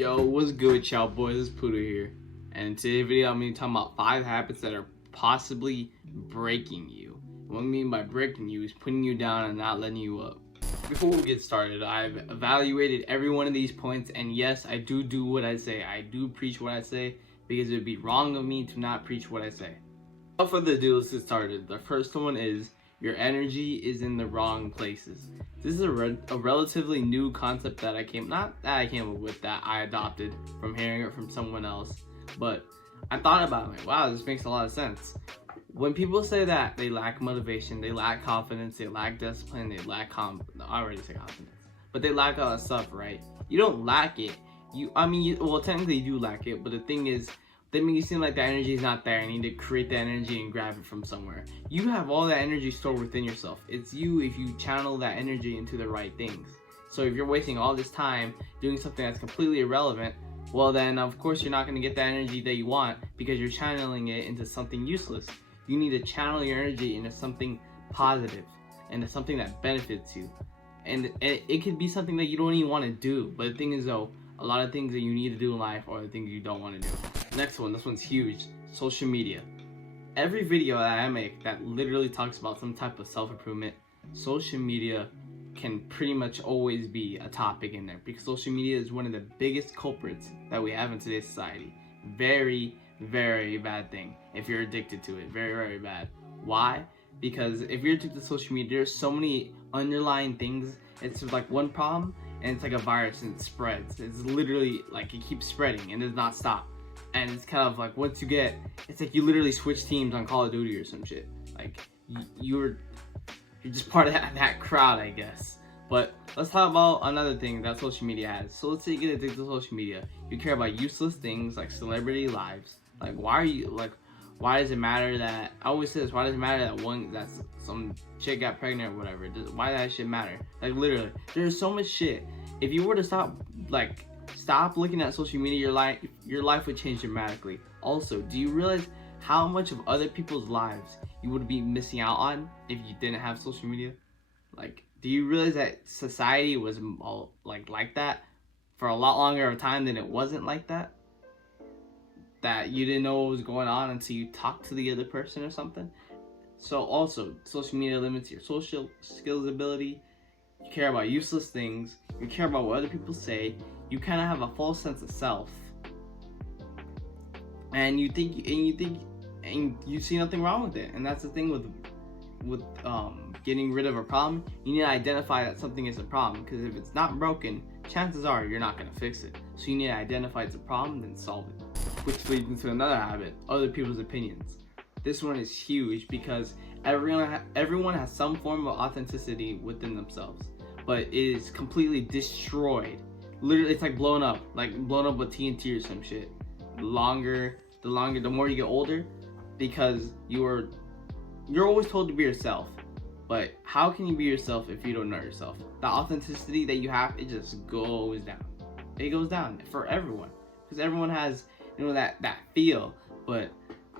Yo, what's good, y'all boys? It's Poodle here, and in today's video, I'm going to be talking about 5 habits that are possibly breaking you. What I mean by breaking you is putting you down and not letting you up. Before we get started, I've evaluated every one of these points, and yes, I do what I say. I do preach what I say, because it would be wrong of me to not preach what I say. Without further ado, let's get started. The first one is your energy is in the wrong places. This is a relatively new concept that I came up with, that I adopted from hearing it from someone else. But I thought about it, like, wow, this makes a lot of sense. When people say that they lack motivation, they lack confidence, they lack discipline, they lack I already said confidence, but they lack all that stuff, right? You don't lack it. Well, technically you do lack it, but the thing is, they make you seem like the energy is not there. You need to create that energy and grab it from somewhere. You have all that energy stored within yourself. It's you if you channel that energy into the right things. So if you're wasting all this time doing something that's completely irrelevant, well then of course you're not going to get the energy that you want, because you're channeling it into something useless. You need to channel your energy into something positive, into something that benefits you. And it could be something that you don't even want to do. But the thing is though, a lot of things that you need to do in life are the things you don't want to do. Next one, this one's huge. Social media. Every video that I make that literally talks about some type of self-improvement, social media can pretty much always be a topic in there, because social media is one of the biggest culprits that we have in today's society. Very, very bad thing if you're addicted to it. Very, very bad. Why? Because if you're addicted to social media, there's so many underlying things. It's like one problem, and it's like a virus, and it spreads. It's literally like it keeps spreading and does not stop. And it's kind of like, once you get, it's like you literally switch teams on Call of Duty or some shit. Like you're just part of that crowd, I guess. But let's talk about another thing that social media has. So let's say you get addicted to social media. You care about useless things like celebrity lives. Like why does it matter that, I always say this, why does it matter that some chick got pregnant or whatever? Why that shit matter? Like literally, there's so much shit. If you were to stop looking at social media, your life would change dramatically. Also, do you realize how much of other people's lives you would be missing out on if you didn't have social media? Like, do you realize that society was like that for a lot longer of a time than it wasn't like that? That you didn't know what was going on until you talked to the other person or something? So also, social media limits your social skills ability. You care about useless things. You care about what other people say. You kind of have a false sense of self, and you see nothing wrong with it. And that's the thing with getting rid of a problem. You need to identify that something is a problem, because if it's not broken, chances are you're not gonna fix it. So you need to identify it's a problem, then solve it. Which leads into another habit: other people's opinions. This one is huge, because everyone has some form of authenticity within themselves, but it is completely destroyed. Literally, it's like blown up with TNT or some shit. The more you get older, because you're always told to be yourself. But how can you be yourself if you don't know yourself? The authenticity that you have, it just goes down. It goes down for everyone, because everyone has, that feel. But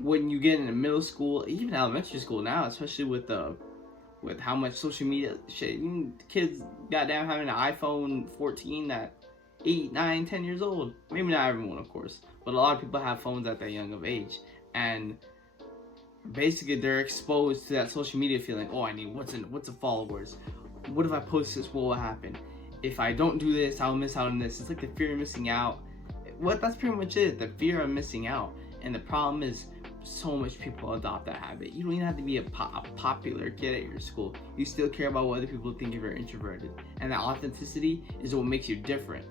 when you get into middle school, even elementary school now, especially with how much social media shit, kids goddamn having an iPhone 14 at 8, 9, 10 years old. Maybe not everyone, of course, but a lot of people have phones at that young of age, and basically they're exposed to that social media feeling. Oh, I need what's the followers? What if I post this? What will happen? If I don't do this, I'll miss out on this. It's like the fear of missing out. That's pretty much it. The fear of missing out. And the problem is, so much people adopt that habit. You don't even have to be a popular kid at your school. You still care about what other people think if you're introverted. And that authenticity is what makes you different.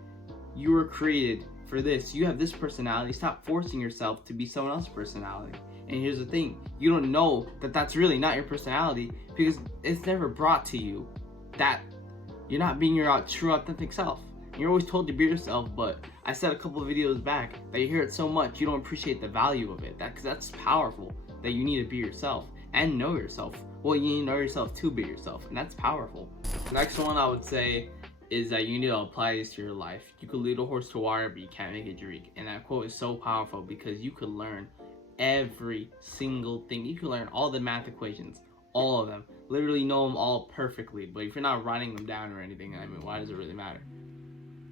You were created for this. You have this personality. Stop forcing yourself to be someone else's personality. And here's the thing: you don't know that that's really not your personality, because it's never brought to you that you're not being your true authentic self. You're always told to be yourself, but I said a couple of videos back that you hear it so much you don't appreciate the value of it. Because that's powerful, that you need to be yourself and know yourself. Well, you need to know yourself to be yourself, and that's powerful. Next one I would say is that you need to apply this to your life. You could lead a horse to water, but you can't make it drink. And that quote is so powerful, because you could learn every single thing. You can learn all the math equations, all of them, literally know them all perfectly. But if you're not writing them down or anything, I mean, why does it really matter?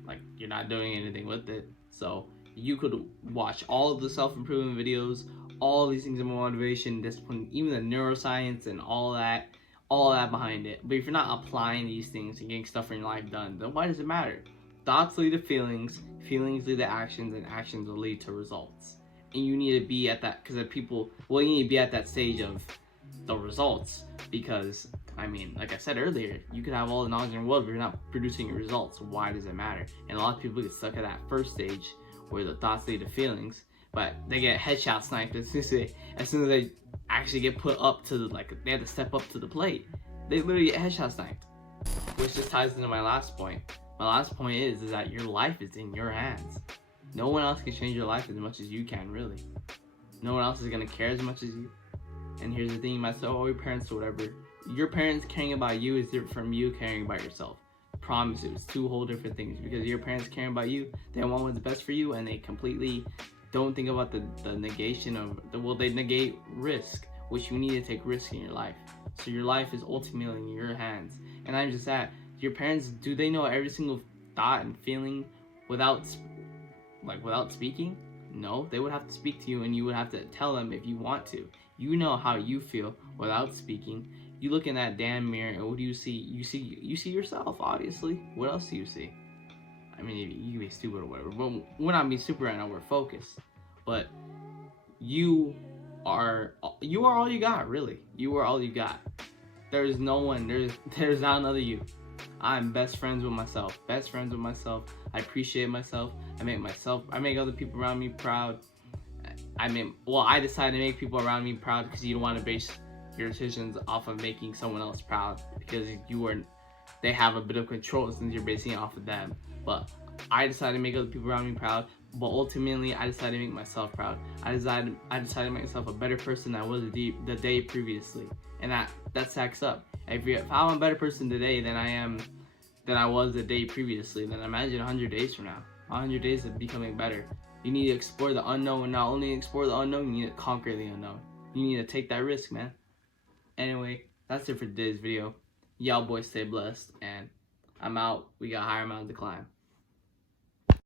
Like, you're not doing anything with it. So you could watch all of the self-improvement videos, all these things of motivation, discipline, even the neuroscience and all that behind it. But if you're not applying these things and getting stuff in your life done, then why does it matter? Thoughts lead to feelings, feelings lead to actions, and actions will lead to results. And you need to be at that, because people, well, you need to be at that stage of the results, because I mean, like I said earlier, you could have all the knowledge in the world, but you're not producing your results. Why does it matter? And a lot of people get stuck at that first stage where the thoughts lead to feelings, but they get headshot sniped as soon as they actually get put up to the, like, they have to step up to the plate. They literally get headshot sniped. Which just ties into my last point. My last point is that your life is in your hands. No one else can change your life as much as you can, really. No one else is gonna care as much as you. And here's the thing, you might say, oh, your parents or whatever. Your parents caring about you is different from you caring about yourself. I promise you, it's two whole different things. Because your parents caring about you, they want what's best for you, and they completely don't think about the negation of, they negate risk, which you need to take risk in your life. So your life is ultimately in your hands. And I'm just that, your parents, do they know every single thought and feeling without speaking? No, they would have to speak to you, and you would have to tell them if you want to. You know how you feel without speaking. You look in that damn mirror, and what do you see? You see yourself, obviously. What else do you see? I mean, you can be stupid or whatever, but we're not being stupid right now. We're focused. But you are all you got, really. You are all you got. There's no one. There's not another you. I'm best friends with myself. Best friends with myself. I appreciate myself. I make other people around me proud. I decided to make people around me proud because you don't want to base your decisions off of making someone else proud, because they have a bit of control since you're basing it off of them. But I decided to make other people around me proud, but ultimately I decided to make myself proud. I decided to make myself a better person than I was the day previously, and that stacks up. If I'm a better person today than I was the day previously, then imagine 100 days from now. 100 days of becoming better. You need to explore the unknown, and not only explore the unknown, you need to conquer the unknown. You need to take that risk, man. Anyway, that's it for today's video. Y'all boys stay blessed, and I'm out. We got higher mountains to climb.